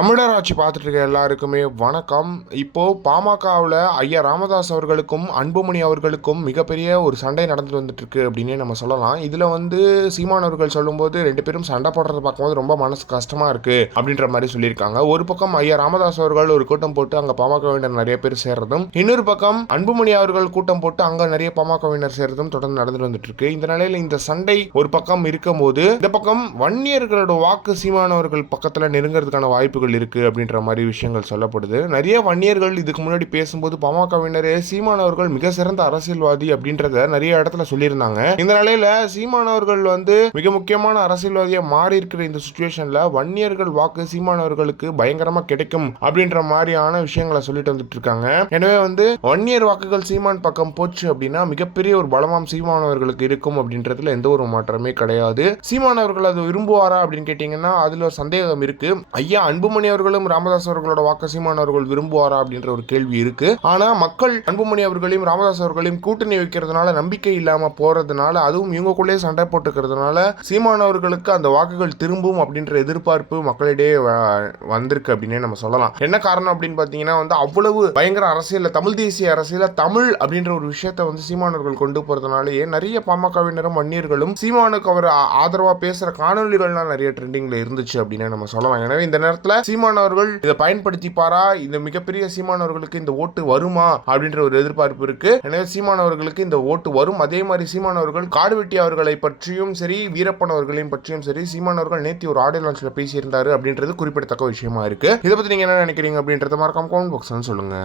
தமிழர் ஆட்சி பார்த்துட்டு இருக்க எல்லாருக்குமே வணக்கம். இப்போது பாமகவில் ஐயா ராமதாஸ் அவர்களுக்கும் அன்புமணி அவர்களுக்கும் மிகப்பெரிய ஒரு சண்டை நடந்துட்டு வந்துட்டுருக்கு அப்படின்னே நம்ம சொல்லலாம். இதில் வந்து சீமான் அவர்கள் சொல்லும்போது ரெண்டு பேரும் சண்டை போடுறத பார்க்கும்போது ரொம்ப மனசு கஷ்டமாக இருக்குது அப்படின்ற மாதிரி சொல்லியிருக்காங்க. ஒரு பக்கம் ஐயா ராமதாஸ் அவர்கள் ஒரு கூட்டம் போட்டு அங்கே பாமகவினர் நிறைய பேர் சேர்றதும் இன்னொரு பக்கம் அன்புமணி அவர்கள் கூட்டம் போட்டு அங்கே நிறைய பாமகவினர் சேர்றதும் தொடர்ந்து நடந்துட்டு வந்துட்டுருக்கு. இந்த நிலையில் இந்த சண்டை ஒரு பக்கம் இருக்கும்போது இந்த பக்கம் வன்னியர்களோட வாக்கு சீமானவர்கள் பக்கத்தில் நெருங்கிறதுக்கான வாய்ப்புகள் இருக்கு அப்படின்ற மாதிரி விஷயங்கள் சொல்லப்படுது. நிறைய வன்னியர்கள் இதுக்கு முன்னாடி பேசும்போது பாமகவினரே சீமானவர்கள் மிக சிறந்த அரசியல்வாதி அப்படின்றத நிறைய இடத்துல சொல்லியிருந்தாங்க. இந்த நிலையில சீமானவர்கள் வந்து மிக முக்கியமான அரசியல்வாதியாக மாறி இருக்கிற இந்த சுச்சுவேஷன்ல வன்னியர்கள் வாக்கு சீமானவர்களுக்கு பயங்கரமா கிடைக்கும் அப்படின்ற மாதிரியான விஷயங்களை சொல்லிட்டு வந்துட்டு இருக்காங்க. எனவே வந்து வன்னியர் வாக்குகள் சீமான் பக்கம் போச்சு அப்படின்னா மிகப்பெரிய ஒரு பலமாம் சீமானவர்களுக்கு இருக்கும் அப்படின்றதுல எந்த ஒரு மாற்றமே கிடையாது. சீமானவர்கள் அது விரும்புவாரா அப்படின்னு கேட்டீங்கன்னா அதுல சந்தேகம் இருக்கு. ஐயா அன்புமணி அவர்களும் ராமதாஸ் அவர்களோட வாக்கு சீமான் அவர்கள் விரும்புவாரா அப்படின்ற ஒரு கேள்வி இருக்கு. ஆனா மக்கள் அன்புமணி அவர்களையும் ராமதாஸ் அவர்களையும் கூட்டணி வைக்கிறதுனால நம்பிக்கை இல்லாம போறதுனால அதுவும் இவங்கக்குள்ளே சண்டை போட்டுக்கிறதுனால சீமான் அவர்களுக்கு அந்த வாக்குகள் திரும்பும் அப்படின்ற எதிர்பார்ப்பு மக்களிடையே வ- வந்திருக்கு அப்படின்னே நம்ம சொல்லலாம். என்ன காரணம் அப்படின்னு பாத்தீங்கன்னா வந்து அவ்வளவு பயங்கர அரசியல்ல தமிழ் தேசிய அரசியல தமிழ் அப்படின்ற ஒரு விஷயத்தை வந்து சீமானவர்கள் கொண்டு போறதுனாலேயே நிறைய பாமகவினரும் வன்னியர்களும் சீமானுக்கு அவர் ஆதரவா பேசுற காணொலிகள்லாம் நிறைய ட்ரெண்டிங்ல இருந்துச்சு அப்படின்னு நம்ம சொல்லலாம். எனவே இந்த நேரத்துல சீமானவர்கள் இதை பயன்படுத்திப்பாரா? இந்த மிகப்பெரிய சீமானவர்களுக்கு இந்த ஓட்டு வருமா? அப்படின்ற ஒரு எதிர்பார்ப்பு இருக்கு. எனவே சீமானவர்களுக்கு இந்த ஓட்டு வரும். அதே மாதிரி சீமானவர்கள் காடுவெட்டி அவர்களை பற்றியும் சரி வீரப்பன் அவர்களையும் பற்றியும் சரி சீமானவர்கள் நேத்தி ஒரு ஆடியோ லான்ச்ல பேசியிருந்தாரு அப்படின்றது குறிப்பிடத்தக்க விஷயமா இருக்கு. இதை பத்தி நீங்க என்ன நினைக்கிறீங்க அப்படின்றத மறக்காம கமெண்ட் பாக்ஸ்ல சொல்லுங்க.